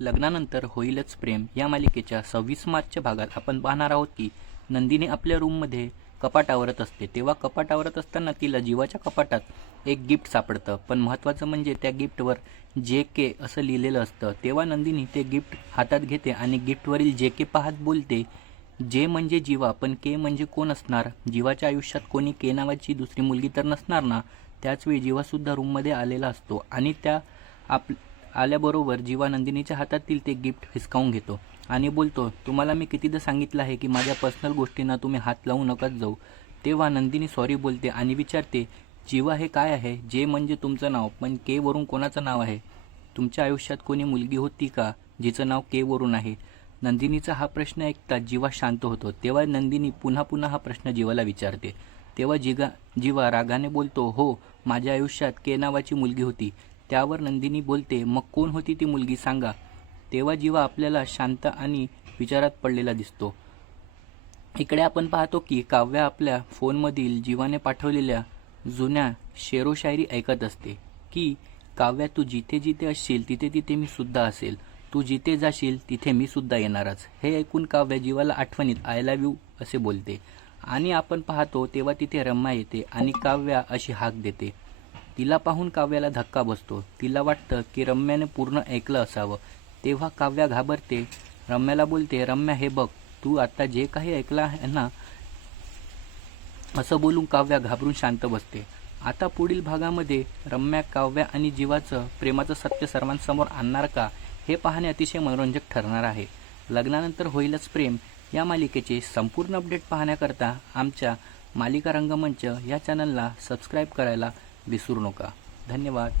लग्नानंतर होईलच प्रेम या मालिकेच्या 26 मार्चच्या भागात आपण पाहणार आहोत की नंदिनी आपल्या रूममध्ये कपाट आवरत असते. तेव्हा कपाट आवरत असताना तिला जीवाच्या कपाटात एक गिफ्ट सापडतं. पण महत्त्वाचं म्हणजे त्या गिफ्टवर JK असं लिहिलेलं असतं. तेव्हा नंदिनी ते गिफ्ट हातात घेते आणि गिफ्टवरील JK पाहत बोलते, जे म्हणजे जीवा, पण के म्हणजे कोण असणार? जीवाच्या आयुष्यात कोणी के नावाची दुसरी मुलगी तर नसणार ना? त्याचवेळी जीवासुद्धा रूममध्ये आलेला असतो आणि त्या आल्याबरोबर जीवा नंदिनीच्या हातातील ते गिफ्ट हिसकावून घेतो आणि बोलतो, तुम्हाला मी कितीदा सांगितलं आहे की माझ्या पर्सनल गोष्टींना तुम्ही हात लावू नकाच जाऊ. तेव्हा नंदिनी सॉरी बोलते आणि विचारते, जीवा हे काय आहे? जे म्हणजे तुमचं नाव, पण के वरून कोणाचं नाव आहे? तुमच्या आयुष्यात कोणी मुलगी होती का जिचं नाव के वरून आहे? नंदिनीचा हा प्रश्न ऐकता जीवा शांत होतो. तेव्हा नंदिनी पुन्हा हा प्रश्न जीवाला विचारते. तेव्हा जीवा रागाने बोलतो, हो, माझ्या आयुष्यात के नावाची मुलगी होती. त्यावर नंदिनी बोलते, मग कोण होती ती मुलगी सांगा. तेव्हा जीवा आपल्याला शांत आणि विचारात पडलेला दिसतो. इकडे आपण पाहतो की काव्या आपल्या फोनमधील जीवाने पाठवलेल्या जुन्या शेरोशायरी ऐकत असते की काव्या, तू जिथे जिथे असशील तिथे तिथे मी सुद्धा असेल. तू जिथे जाशील तिथे मी सुद्धा येणारच. हे ऐकून काव्या जीवाला आठवणीत आय लव्ह यू असे बोलते आणि आपण पाहतो तेव्हा तिथे रम्या येते आणि काव्या अशी हाक देते. तिला पाहून काव्याला धक्का बसतो. तिला वाटतं की रम्याने पूर्ण ऐकलं असावं. तेव्हा काव्या घाबरते. रम्याला बोलते, रम्या हे बघ, तू आता जे काही ऐकलं आहे ना. असं बोलून काव्या घाबरून शांत बसते. आता पुढील भागामध्ये रम्या काव्या आणि जीवाचं प्रेमाचं सत्य सर्वांसमोर आणणार का, हे पाहणे अतिशय मनोरंजक ठरणार आहे. लग्नानंतर होईलच प्रेम या मालिकेचे संपूर्ण अपडेट पाहण्याकरता आमच्या मालिका रंगमंच या चॅनलला सबस्क्राईब करायला विसरू नका. धन्यवाद.